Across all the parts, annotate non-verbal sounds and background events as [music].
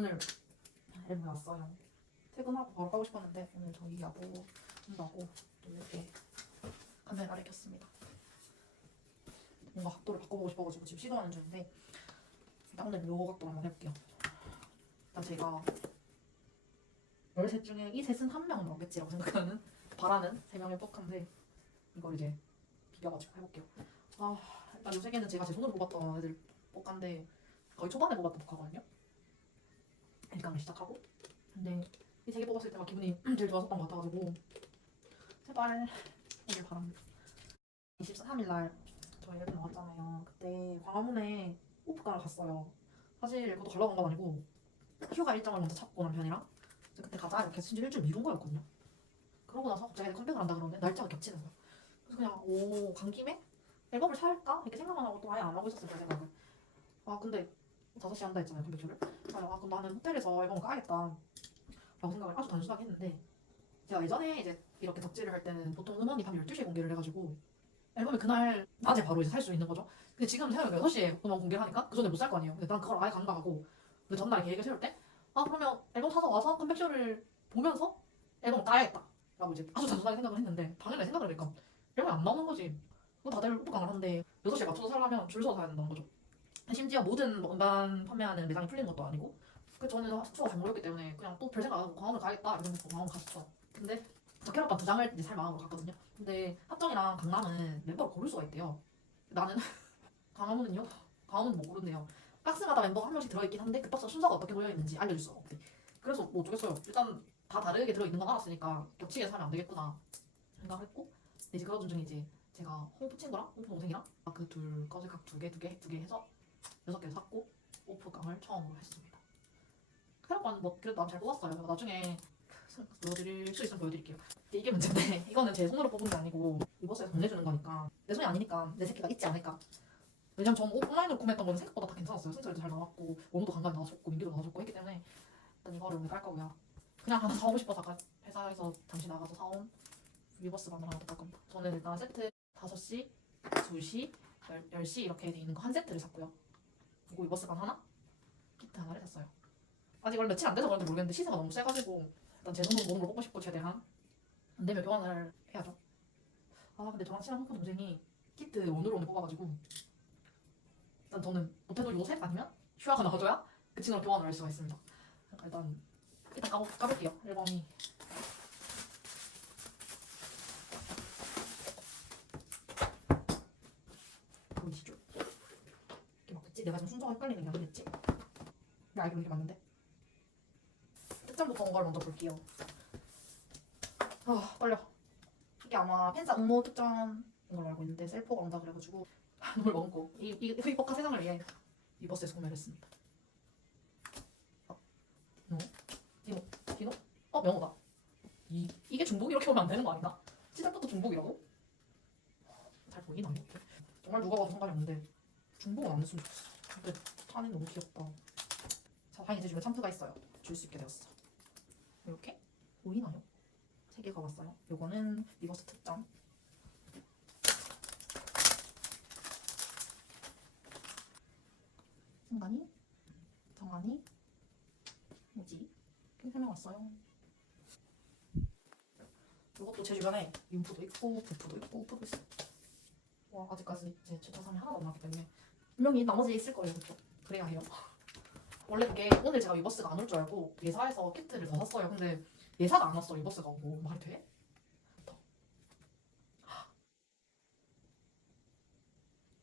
오늘 앨범이 왔어요. 퇴근하고 바로 가고 싶었는데 오늘 저희 야구 한다고 또 이렇게 카메라를 켰습니다. 뭔가 각도를 바꿔보고 싶어가지고 지금 시도하는 중인데 일단 오늘 요 각도로 한번 해볼게요. 일단 제가 13 중에 이 셋은 한 명은 나오겠지라고 생각하는 바라는 세 명의 뽑한데 이걸 이제 비벼가지고 해볼게요. 아 일단 요세 개는 제가 제 손으로 뽑았던 애들 뽑간데 거의 초반에 뽑았던 복화거든요. 1강을 시작하고 근데 이세개 뽑았을 때가 기분이 [clears throat] 제일 좋았었던 것 같아가지고 제발 오길 바랍니다. 23일 날 저희 앨범 나왔잖아요. 그때 광화문에 오프가를 갔어요. 사실 그것도 한건 아니고 휴가 일정을 먼저 편이라 이제 그때 가자 이렇게 심지어 일주일 미룬 거였거든요. 그러고 나서 갑자기 컴백을 한다 그러는데 날짜가 겹치는 거예요. 그래서 그냥 오 간 김에 앨범을 살까 이렇게 생각만 하고 또 아예 안 하고 있었어요 그 생각을. 아 근데 5시 한다 했잖아요 컴백쇼를. 아 그럼 나는 호텔에서 앨범을 까야겠다 라고 생각을 아주 단순하게 했는데 제가 예전에 이제 이렇게 덕질을 할 때는 보통 음원이 밤 12시에 공개를 해가지고 앨범이 그날 낮에 바로 이제 살 수 있는 거죠. 근데 지금 새벽 6시에 음원 공개를 하니까 그 전에 못 살 거 아니에요. 근데 난 그걸 아예 간다하고 그 전날에 계획을 세울 때 아 그러면 앨범 사서 와서 컴백쇼를 보면서 앨범을 까야겠다 라고 이제 아주 단순하게 생각을 했는데 당일에 생각을 하니까 앨범이 안 나오는 거지. 뭐 다들 오프강을 하는데 6시에 맞춰서 살려면 줄 서서 사야 된다는 거죠. 심지어 모든 음반 판매하는 매장이 풀리는 것도 아니고 그 저는 숙소가 잘 모르기 때문에 그냥 또 별 생각 안 하고 광화문 가야겠다 생각 광화문 갔었어. 근데 저 캐럿반 두 장을 이제 살 마음으로 갔거든요. 근데 합정이랑 강남은 멤버를 고를 수가 있대요. 나는 강화문은요? 강화문은 못 고른대요. 박스마다 멤버가 한 명씩 들어있긴 한데 그 박스 순서가 어떻게 놓여있는지 알려줄 수가 없대. 그래서 뭐 어쩌겠어요. 일단 다 다르게 들어있는 건 알았으니까 겹치게 사면 안 되겠구나 생각을 했고 이제 그러던 중에 이제 제가 홍프 친구랑 홍프 동생이랑 그둘 것을 각두개 두 개 두 개 해서 여섯 개 샀고 오프강을 처음으로 했습니다. 캐럿반 뭐 그래도 난잘 뽑았어요. 나중에 보여드릴 수 있으면 보여드릴게요. 이게 문제인데 [laughs] 이거는 제 손으로 뽑은 게 아니고 이버스에서 보내주는 거니까 내 손이 아니니까 내 새끼가 있지 않을까. 왜냐면 전 온라인으로 구매했던 거는 생각보다 다 괜찮았어요. 승철도 잘 나왔고 원우도 간간히 나와줬고 민규도 나와줬고 했기 때문에 일단 이거를 깔 거고요. 그냥 하나 사오고 싶어서 아까 회사에서 잠시 나가서 사온 위버스 반을 하나 더깔 겁니다. 저는 일단 세트 5시, 2시, 10, 시 이렇게 돼 있는 거 한 세트를 샀고요. 그리고 위버스 반 하나, 키트 하나를 샀어요. 아직 원래 며칠 안 돼서 그런지 모르겠는데 시세가 너무 세가지고 일단 제 모는 걸 뽑고 싶고 최대한 안 되면 교환을 해야죠. 아 근데 저랑 친한 홍콩 동생이 키트 원으로 오늘 뽑아가지고 일단 저는 못해도 요새 아니면 슈아가 나와줘야 그 친구랑 교환을 할 수가 있습니다. 일단 일단 까보, 까볼게요. 앨범이 보이시죠? 맞겠지? 내가 지금 순서가 헷갈리는 게 아니겠지? 나 알기로 이게 맞는데? 특전부터 온 걸 먼저 볼게요. 아 떨려. 이게 아마 펜사 응모 특전인 걸로 알고 있는데 셀포가 온다 그래가지고 눈물 머금고 이, 이 휘복한 세상을 위해 이 버스에서 구매를 했습니다. 어, 디노? 디노? 디노? 어 명호다. 이, 이게 중복 이렇게 오면 안 되는 거 아닌가? 시작부터 중복이라고? 잘 보이나? 정말 누가 봐도 상관이 없는데 중복은 안 했으면 좋겠어. 근데 찬이 너무 귀엽다. 자, 다행히 제 집에 샴푸가 있어요. 줄 수 있게 되었어. 이렇게 보이나요? 세 개가 왔어요. 요거는 리버스 특전. 승관이, 정한이, 뭐지? 이렇게 세명 왔어요. 이것도 제 주변에 윤프도 있고 부프도 있고 우프도 있어. 와 아직까지 제 주차삼이 하나도 안 나왔기 때문에 분명히 나머지 있을 거예요, 그렇죠? 그래야 해요. 원래 그게 오늘 제가 위버스가 안 올 줄 알고 예사에서 키트를 더 샀어요. 근데 예사가 안 왔어. 위버스가 오고 말이 돼? 더.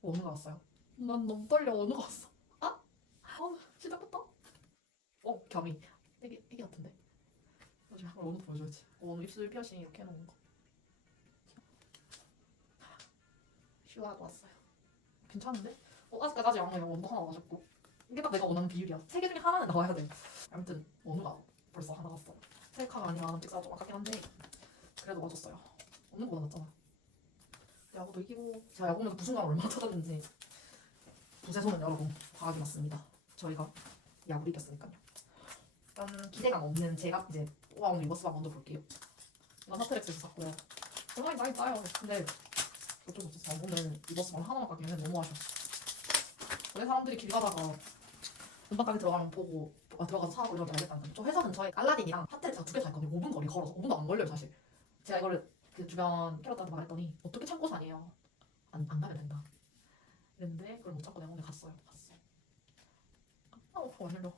어느가 왔어요? 난 너무 떨려. 어느가 왔어? 아? 어, 시작부터? 어, 겸이. 애기, 애기 같은데. 나중에 한번 어느 보여줘야지. 어, 오늘 입술 피어싱 이렇게 해놓은 거. 슈아도 왔어요. 괜찮은데? 어, 아직까지 아직 안 와요. 원도 하나 와줬고. 이게 딱 내가 원하는 비율이야. 세 개 중에 하나는 나와야 돼. 아무튼 원우가 벌써 하나 갔어. 셀카가 아니라 찍사가 좀 아깝긴 한데 그래도 와줬어요. 없는 거보다 낫잖아. 야구도 이기고 제가 야구면서 부순간을 얼마나 찾았는지 손은 여러분 과학이 맞습니다. 저희가 야구를 이겼으니까요. 일단 기대감 없는 제가 이제 뽑아온 리버스만 먼저 볼게요. 이건 하트렉스에서 샀고요. 정말 많이 짜요. 근데 어쩔 수 없었어. 오늘 리버스만 하나만 가기에는 너무 아쉬웠어. 왜 사람들이 길 가다가 음반 가게 들어가면 보고 아 들어가서 사고 이러면 알겠다는 거죠. 저 회사 근처에 알라딘이랑 하트를 제가 두개 다 있거든요. 5분 거리 걸어서 5분도 안 걸려요 사실. 제가 이거를 그 주변 캐럿한테 말했더니 어떻게 참고 사니요? 안, 안 가면 된다. 그랬는데 그걸 못 참고 오늘 갔어요. 갔어. 아, 어, 완전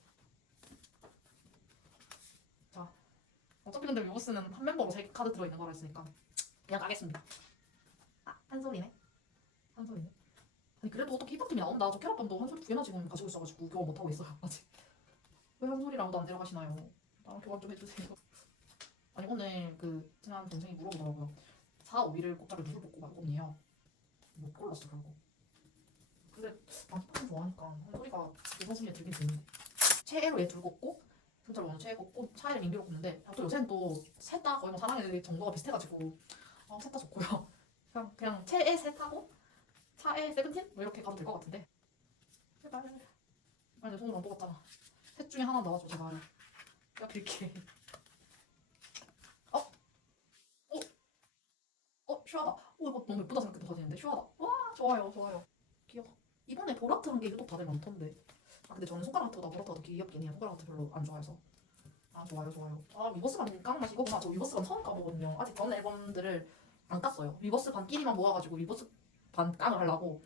자, 어차피 근데 위버스는 한 멤버로 세 카드 들어있는 거라 했으니까 그냥 가겠습니다. 아, 한 소리네. 한 소리네. 아니 그래도 어떻게 힙합팀이 나온다. 저 캐럿밤도 한 소리 두 개나 지금 가지고 있어가지고 교환 못 하고 있어요. 아직. 왜한 소리랑 아무도 안 데려가시나요? 나랑 교환 좀 해주세요. 아니 오늘 그 친한 동생이 물어보더라고요. 4, 5위를 곱자를 누굴 뽑고 말고니요. 못 골랐어 결국. 근데 난 힙합 좋아하니까 한 소리가 우선순위에 들긴 드는데 최애로 얘 둘 꼽고 승철 원은 최애 꼽고 차이를 민규로 꼽는데 또 요새는 또셋 다 거의 뭐 사랑의 정도가 비슷해가지고 어, 셋다 좋고요. 그냥 그냥 최애 셋 하고 차애 세븐틴 뭐 이렇게 가도 될 것 같은데. 제발. 아니 내 손으로 안 뽑았잖아. 셋 중에 하나 나와줘 제발. 내가 빌게. 어? 어? 어? 슈하다. 오 이거 너무 예쁘다 생각했던 사진인데 슈하다. 와 좋아요 좋아요. 귀여워. 이번에 보라트 한게 유독 다들 많던데. 아 근데 저는 손가락 하트보다 보라트가 더 귀엽긴 해요. 손가락 하트 별로 안 좋아해서. 아 좋아요 좋아요. 아 위버스반 까는 맛이 이거구나. 저 위버스반 처음 까보거든요. 아직 전 앨범들을 안 깠어요. 위버스 반끼리만 모아가지고 위버스 반 깡을 하려고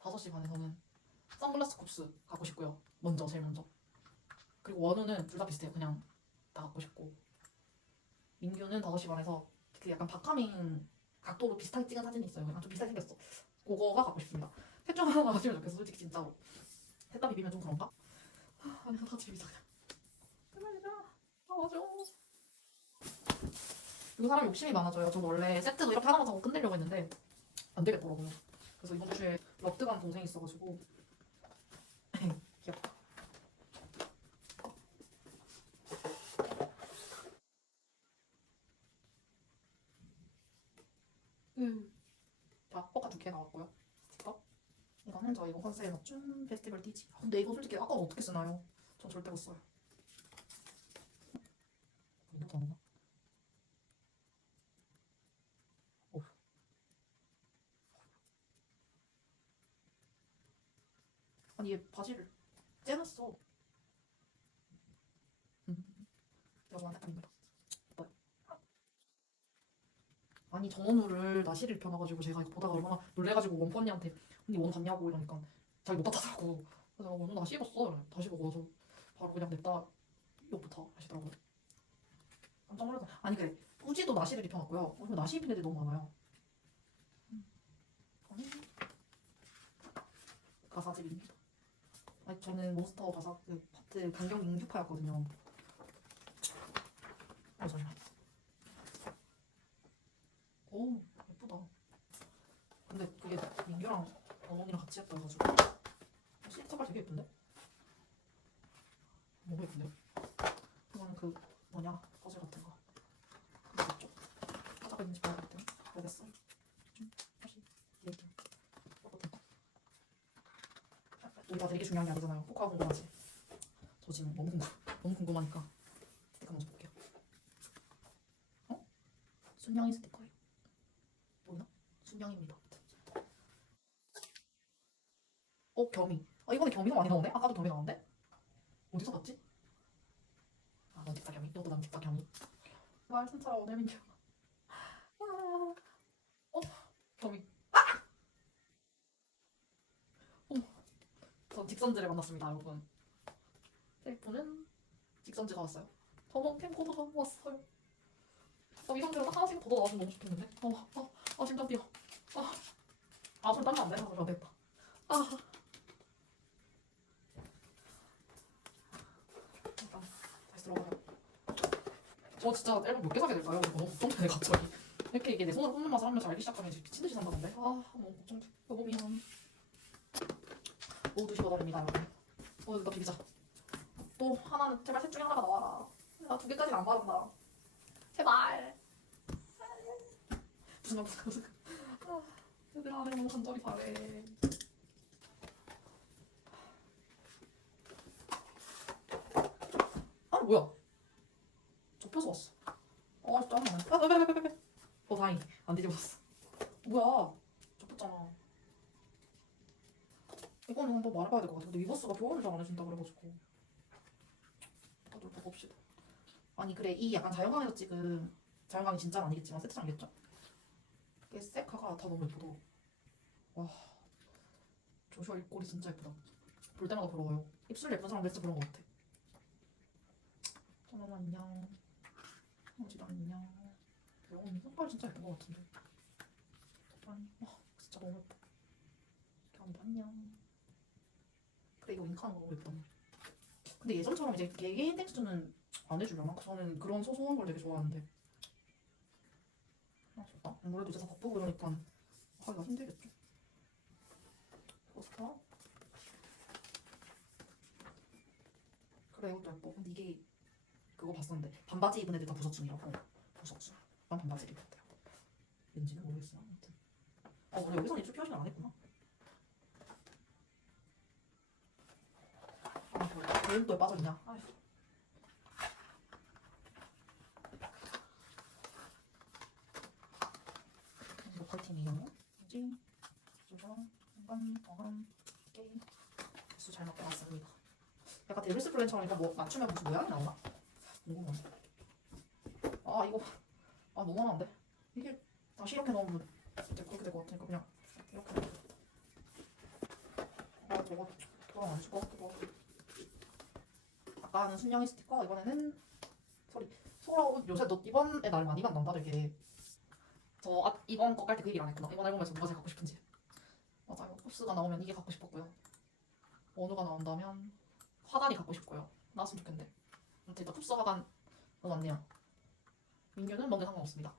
5시 반에서는 선글라스 쿱스 갖고 싶고요. 먼저 제일 먼저. 그리고 원우는 둘 다 비슷해요. 그냥 다 갖고 싶고 민규는 5시 반에서 그 약간 박하민 각도로 비슷하게 찍은 사진이 있어요. 그냥 좀 비슷하게 생겼어. 그거가 갖고 싶습니다. 셋중 하나 나왔으면 좋겠어. 솔직히 진짜로. 셋 다 비비면 좀 그런가? 아, 아니 다 비비자 그냥. 그만이다. 아 맞아. 이거 사람 욕심이 많아져요. 저 원래 세트도 이렇게 하나만 하고 끝내려고 했는데 안 되겠더라고요. 그래서 이번 주에 럽드간 동생이 있어가지고 [laughs] 귀엽다. 음. 자, 포카 두개 나왔고요. 스티커. 이거는 저 이거 컨셉에 맞춘 페스티벌 띠지. 아, 근데 이거 솔직히 아까 어떻게 쓰나요? 전 절대 못 써요. 이거 더 없나? 어휴. 아니 얘 바지를 째놨어. 음. 아니 정원우를 나시를 입혀놔가지고 제가 이거 보다가 얼마나 놀래가지고 원포 언니한테 언니 원 봤냐고 이러니까 자기 못 봤다더라고. 그래서 내가 원우 나시 입었어. 다시 보고 와서 바로 그냥 냅다 이것부터 하시더라고요. 깜짝 놀랐어. 아니 그래 우지도 나시를 입혀놨고요. 오늘 나시 입힌 애들이 너무 많아요. 음. 가사집입니다. 아니 저는 몬스터 가사 그 파트 강경 인규파였거든요. 어 잠시만. 오 예쁘다. 근데 그게 민규랑 어머니랑 같이 했다 가지고 시트가 되게 예쁜데? 너무 예쁜데요? 이거는 그 뭐냐 퍼즐 같은 거. 그거 있죠? 하자가 있는지 봐야겠다. 알겠어. 좀 다시 얘기. 똑같은 거. 게 아니잖아요. 포카 궁금하지? 저 지금 너무 궁금, 너무 궁금하니까 스티커 먼저 볼게요. 어? 순영이 스티커예요. 뭐나? 순영입니다. 어 겸이. 아 이번에 겸이가 많이 나오네. 아까도 겸이 나왔는데? 어디서 봤지? 아, 넌 직사 겸이. 이것도 난 직사 겸이. 말씀처럼 오늘민 겸. 아, 어 겸이. 전 직선즈를 만났습니다, 여러분. 셀프는 직선즈가 왔어요. 저는 캠코더가 왔어요. 어, 이 상태로 딱 하나씩 더 나와주면 너무 좋겠는데? 어, 어, 아, 심장 뛰어. 아, 아, 손 땀이 안 돼. 아, 안 됐다. 아. 일단 다시 들어가요. 저 진짜 앨범 몇개 사게 될까요? 너무 걱정되네, 갑자기. 이렇게 이게 내 손으로 뽑는 맛을 하면서 알기 시작하면 이제 미친 듯이 산다던데? 아, 너무 걱정돼. 여보 미안. 모두 식어버립니다, 여러분. 어, 나 비비자. 또 하나는 제발 셋 중에 하나가 나와라. 나 두 개까지는 안 바란다. 제발. 무슨 말 무슨 말, 얘들아, 내가 너무 간절히 바래. 아, 뭐야? 접혀서 왔어. 아, 진짜. 아, 빼, 빼, 빼, 빼, 빼. 어, 다행히 안 뒤집었어. 뭐야? 접혔잖아. 이거는 한번 말해봐야 될 것 같아. 근데 위버스가 교환을 잘 안 해준다 그래가지고. 좀더 봅시다. 아니 그래 이 약간 자연광에서 찍은 자연광이 진짜는 아니겠지만 세트장이겠죠? 이게 셀카가 다 너무 예쁘다. 와 조슈아 입꼬리 진짜 예쁘다. 볼 때마다 부러워요. 입술 예쁜 사람 진짜 부러운 것 같아. 저는 안녕. 어지도 안녕. 여러분 손발 진짜 예쁜 것 같은데. 와 진짜 너무 예뻐. 경도 안녕. 그래 이거 윙크하는 거 예쁘다. 근데 예전처럼 이제 개개인 텍스트는 안 해주려나? 저는 그런 소소한 걸 되게 좋아하는데. 아 좋다. 아무래도 이제 다 바쁘고 그러니까 하기가 힘들겠죠. 포스터. 그래 이것도 예뻐. 근데 이게 그거 봤었는데 반바지 입은 애들 다 부석순이라고. 부석순. 난 반바지를 입었대요. 왠지는 모르겠어요. 아무튼. 어 근데 여기서는 입술 표시를 안 했구나. 아 그래. 왜 또에 빠져있냐? 아휴. 로컬 팀이요. 뭐지? 조정, 한번, 더한, 게임. 개수 잘 맞게 왔습니다. 약간 데빌스 플랜처럼 이거 뭐 맞추면 무슨 모양이 나오나? 궁금하네. 아 이거 아 너무 많은데 이게 다시 이렇게 넣으면 진짜 그렇게 될 것 같으니까 그냥 이렇게. 아 저거 돌아 안 줄것 같기도 하고. 아까는 순영이 스티커? 이번에는 소리 소라 요새 너 이번에 날 많이 만난다 되게. 저 아, 이번 거 깔 때 그 얘기를 안 했구나. 이번 앨범에서 누가 제일 갖고 싶은지. 맞아요. 포스가 나오면 이게 갖고 싶었고요. 원우가 나온다면 화단이 갖고 싶고요. 나왔으면 좋겠는데. 아무튼 일단 쿱스 화단 너무 많네요. 민규는 뭔게 상관없습니다.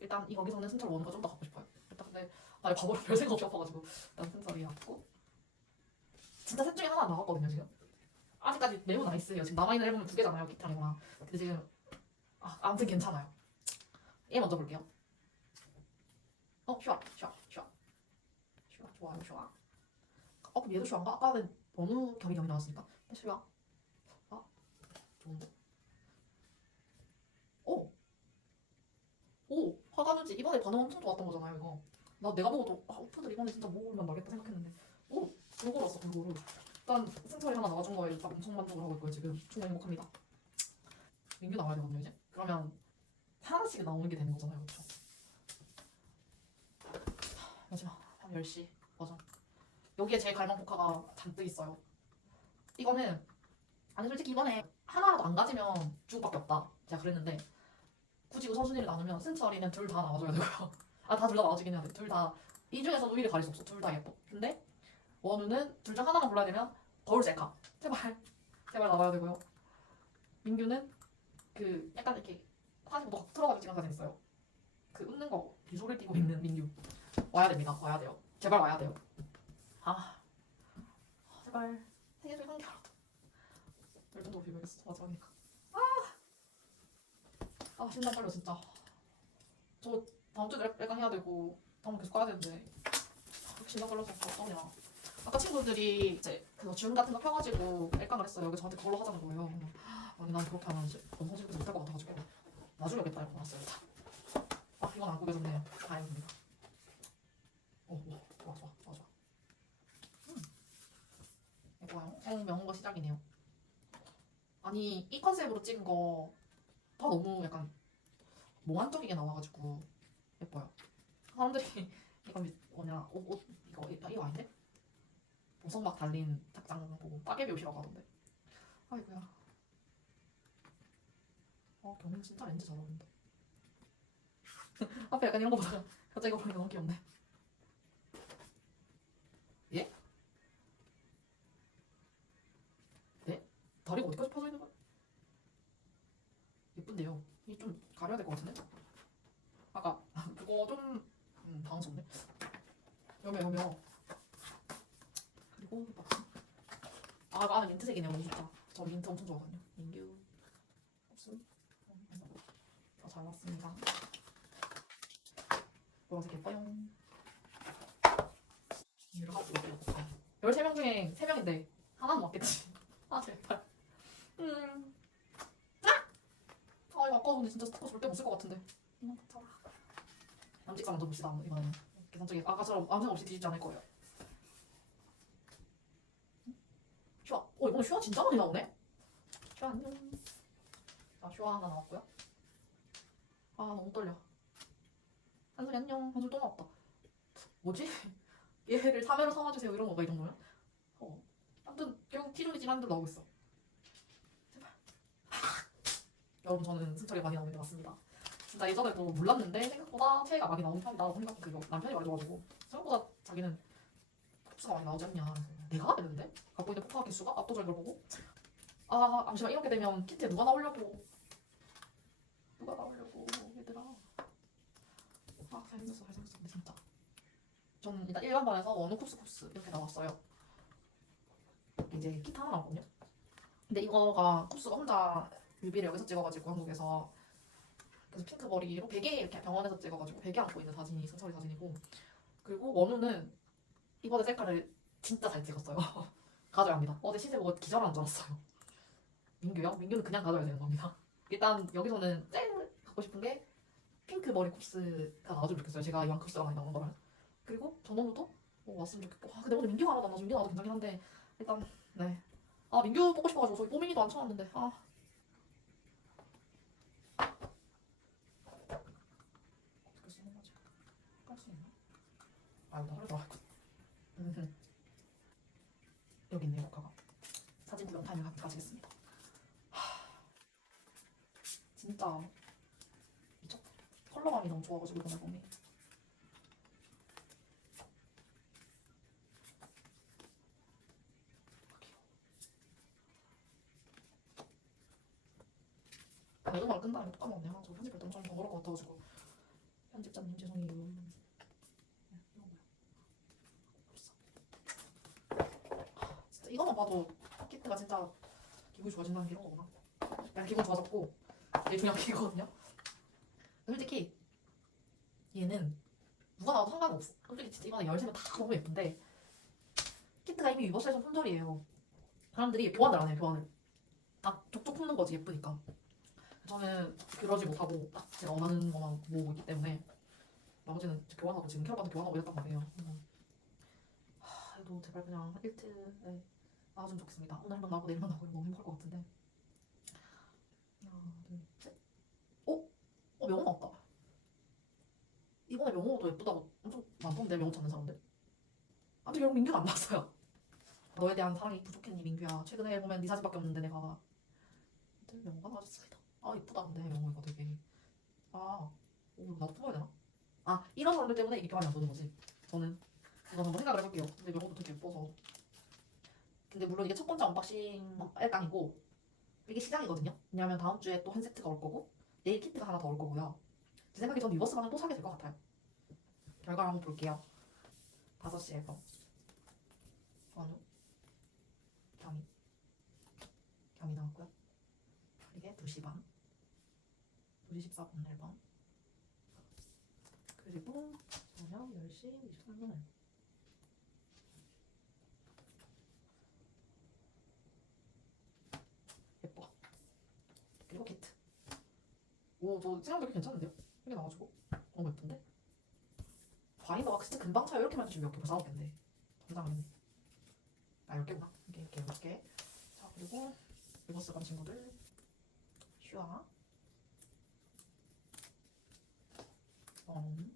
일단 이 거기서는 승철 원우가 좀 더 갖고 싶어요. 일단 근데 나 바보로 별 생각 없이 아파가지고. 일단 승철이 갖고. 진짜 셋 중에 하나 나왔거든요 지금 아직까지 매우 나이스해요. 지금 남아있는 앨범은 두 개잖아요 기타리거나 근데 지금 아, 아무튼 괜찮아요. 얘 먼저 볼게요. 어 슈아 슈아 슈아 슈아 좋아요 슈아 어 그럼 얘도 슈아인가? 아까는 어느 경이 경이 나왔으니까. 슈아 아 좋은데? 오! 오! 화가누지. 이번에 반응 엄청 좋았던 거잖아요 이거. 나 내가 보고도 아 오프들 이번에 진짜 모으면 나겠다 생각했는데. 오! 골고루 왔어 골고루 일단 승철이 하나 나와준 거에 일단 엄청 만족을 하고 있고요 지금. 정말 행복합니다. 민규 나와야 되거든요 이제. 그러면 하나씩 나오는 게 되는 거잖아요 그렇죠 마지막 한 10시 버전. 여기에 제 갈망 포카가 잔뜩 있어요. 이거는 아니 솔직히 이번에 하나라도 안 가지면 주국밖에 없다. 제가 그랬는데 굳이 우선순위를 나누면 승철이는 둘 다 나와줘야 되고요. 아 다 둘 다 나와주긴 해야 돼둘 다 이 중에서도 1위 가릴 수 없어. 둘 다 예뻐. 근데 원우는 둘 중 하나만 골라야 되면 거울 셀카. 제발. 제발 나와야 되고요. 민규는 그 약간 이렇게 사진 뭐 틀어가지고 찍은 사진 있어요. 그 웃는 거 미소를 띠고 있는 민규. 와야 됩니다. 와야 돼요. 제발 와야 돼요. 아. 제발. 생일 중에 한 개라도 열정도 비벼겠어. 마지막이니까 아! 심장 떨려 진짜. 저 다음 주에 랩강 해야 되고 다음 주 계속 가야 되는데. 아, 심장 떨려서 어떠냐 아까 친구들이 이제 그줌 같은 거 켜가지고 앨강을 했어요. 여기 저한테 그걸로 하자는 거예요. 아니 난 그렇게 하면 이제 원성실에서 못할 것 같아가지고 나중에 오겠다 이러고 일단 아 이건 안 구겨졌네요 다행입니다. 오, 오 좋아 좋아 좋아 좋아. 음. 예뻐요 어 명호가 시작이네요. 아니 이 컨셉으로 찍은 거 다 너무 약간 몽환적이게 나와가지고 예뻐요. 사람들이 [laughs] 이거 밑 뭐냐 옷, 옷 이거 이- 이거 아닌데? 보석막 달린 착장 보고 따개비 옷이라고 하던데 아이고야 어 경훈 진짜 렌즈 잘 어울린다 [laughs] 앞에 약간 이런 거 보다가 갑자기 이거 보니까 너무 귀엽네 예? 네? 다리가 어디까지 펴져 있는 거야? 예쁜데요 이 좀 가려야 될 것 같은데? 아까 [laughs] 그거 좀 음, 당황스럽네 여며 여며 그리고 아 이거 안에 민트색이네요 좋다 저 민트 엄청 좋아하거든요. 민규. 없음? 다잘 왔습니다. 노란색 예뻐요. 이렇게 하고 이렇게 13명 중에 3명인데 하나는 왔겠지. [laughs] 아 제발. 음. 아! 아 이거 아까 근데 진짜 스티커 절대 못 쓸 것 같은데. 남직사 먼저 봅시다 이번에는. 계산적인 아까처럼 아무 생각 없이 뒤집지 않을 거예요 슈아 진짜 많이 나오네 슈아 안녕. 자, 슈아 하나 나왔고요. 아, 너무 떨려. 한솔이 안녕. 한솔 또 나왔다. 뭐지? [laughs] 얘를 3회로 삼아주세요. 이런 거가 이 정도면? 어. 아무튼, 결국 티존이진 한데 나오고 있어. 제발. 여러분, 저는 승철이 많이 나오는 게 맞습니다. 진짜 예전에도 몰랐는데, 생각보다 체가 많이 나오는 편이다. 생각, 그 남편이 말해줘가지고. 생각보다 자기는 폭수가 많이 나오지 않냐. 내가? 했는데? 갖고 있는 폭파 개수가 압도적인 걸 보고. 아, 잠시만. 이렇게 되면 키트에 누가 나오려고. 누가 나오려고, 얘들아. 아, 잘생겼어, 잘생겼어. 근데 진짜. 저는 일단 일반반에서 원우 쿱스 쿱스 이렇게 나왔어요. 이제 키트 하나 나왔거든요. 근데 이거가 쿱스가 혼자 뮤비를 여기서 찍어가지고 한국에서 그래서 핑크 머리로 베개 이렇게 병원에서 찍어가지고 베개 안고 있는 사진이 승철이 사진이고 그리고 원우는 이번에 셀카를 진짜 잘 찍었어요. 가져야 합니다. 어제 시세 보고 기절하는 줄 알았어요. 민규요? 민규는 그냥 가져야 되는 겁니다. 일단 여기서는 제일 갖고 싶은 게 핑크 머리 쿱스가 나와주면 좋겠어요. 제가 이왕 쿱스가 많이 나온 거면. 그리고 전원우도 어, 왔으면 좋겠고. 아, 근데 오늘 민규가 하나 나와서 민규 나와도 괜찮긴 한데 일단 네. 아 민규 뽑고 싶어가지고 저희 뽀민이도 안 쳐놨는데 아. 어떻게 쓰는 거지? 깔수 있나? 아 이거 허리 들어가 있고. 여기 있네요 녹화가. 사진 구경 타임을 가- 가지겠습니다. 하... 진짜 미쳤다. 컬러감이 너무 좋아가지고 이번 앨범이. 매도말 끝나면 또 까먹네. 아, 저 편집할 때 엄청 번거로울 것 같아가지고. 편집자님 죄송해요. 네, 이거 뭐야? 없어. 진짜 이거만 봐도 키트가 진짜 기분이 좋아진다는 게 이런 거구나. 약간 기분 좋아졌고 되게 중요한 게 이거거든요. 솔직히 얘는 누가 나와도 상관없어. 솔직히 진짜 이번에 열쇠면 다 너무 예쁜데 키트가 이미 위버스에서 품절이에요. 사람들이 교환을 안 해요. 교환을. 딱 족족 품는 거지 예쁘니까. 저는 그러지 못하고 딱 제가 원하는 것만 모으기 때문에 나머지는 교환하고 지금 캐럿한테 교환하고 이랬단 말이에요. 음. 하, 그래도 제발 그냥 1트에 나와주면 좋겠습니다. 오늘 한번 나오고 내일 만 나오고 너무 힘들 것 같은데. 하나, 둘, 셋. 어? 어, 명호 나왔다. 이번에 명호도 예쁘다고 엄청 많던데, 명호 찾는 사람들. 아, 근데 결국 민규는 안 나왔어요. 너에 대한 사랑이 부족했니, 민규야. 최근에 앨범엔 네 사진밖에 없는데 내가. 명호가 나와줬습니다. 아, 이쁘다, 근데 명호가 되게. 아, 오, 나도 뽑아야 되나? 아, 이런 사람들 때문에 이게 교환이 안 되는 거지. 저는 이거 한번 생각을 해볼게요. 근데 명호도 되게 예뻐서. 근데 물론 이게 첫 번째 언박싱 일강이고 이게 시작이거든요. 왜냐하면 다음 주에 또 한 세트가 올 거고 내일 키트가 하나 더 올 거고요. 제 생각에 전 위버스 가면 또 사게 될 것 같아요. 결과를 한번 볼게요. 5시 앨범. 원우. 경이. 경이 나왔고요. 이게 2시 반. 2시 14분 앨범. 그리고 저녁 10시 23분 앨범. 예뻐. 그리고 키트. 오, 저 생각보다 괜찮은데요? 이게 나와가지고 너무 예쁜데? 바이너가 진짜 금방 차요. 이렇게만 해주면 몇개 벌써 나오겠네. 점장은 아, 10개구나. 이렇게, 이렇게, 이렇게. 자, 그리고 리버스 간 친구들. 슈아. 원.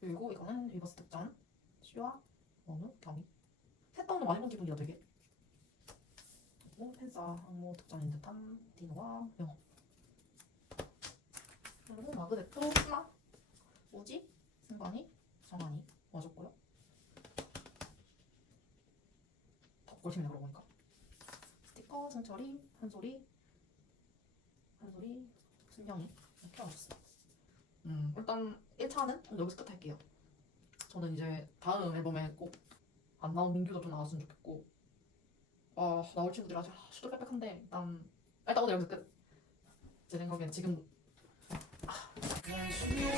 그리고 이거는 리버스 특전. 슈아, 원우, 경이. 셋방도 많이 본 기분이야, 되게. 그리고 펜사 항모 특전인 듯한 디노와 영어. 그리고 마그네토 하나. 우지, 승관이, 정한이 와줬고요. 덕골 팀이네 그러고 보니까. 스티커, 승철이, 한소리, 한소리, 순경이 이렇게 와줬어요. 음, 일단 1차는 여기서 끝할게요. 저는 이제 다음 앨범에 꼭 안 나온 민규도 좀 나왔으면 좋겠고 어, 나올 친구들이 아직 수도 빽빽한데 일단 일단 오늘 여기서 끝. 제 생각엔 지금 You